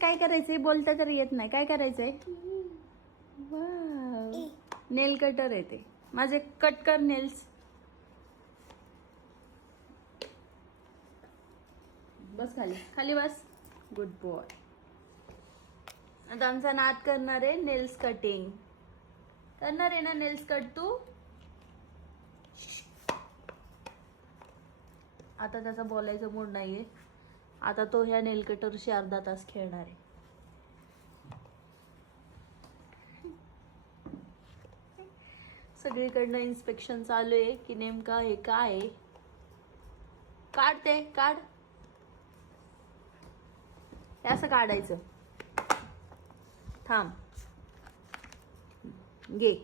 काय करायचंय? बोलता तर येत नाही. काय करायचंय? वाव, नेल कटर आहे ते. माझे कट कर नेल्स. बस खाली, खाली बस. Good boy. आता आमचा नाद करणार आहे नेल्स कटिंग. करणार आहे ना नेल्स कट तू? आता त्याचा बोलायचं मूड नाहीये. आता तो ह्या नेल कटरशी अर्धा तास खेळणार आहे. सगळीकडनं इन्स्पेक्शन चालू आहे की नेमका हे काय आहे. काढ ते, काढ. हे असं काढायचं. थांब, घे.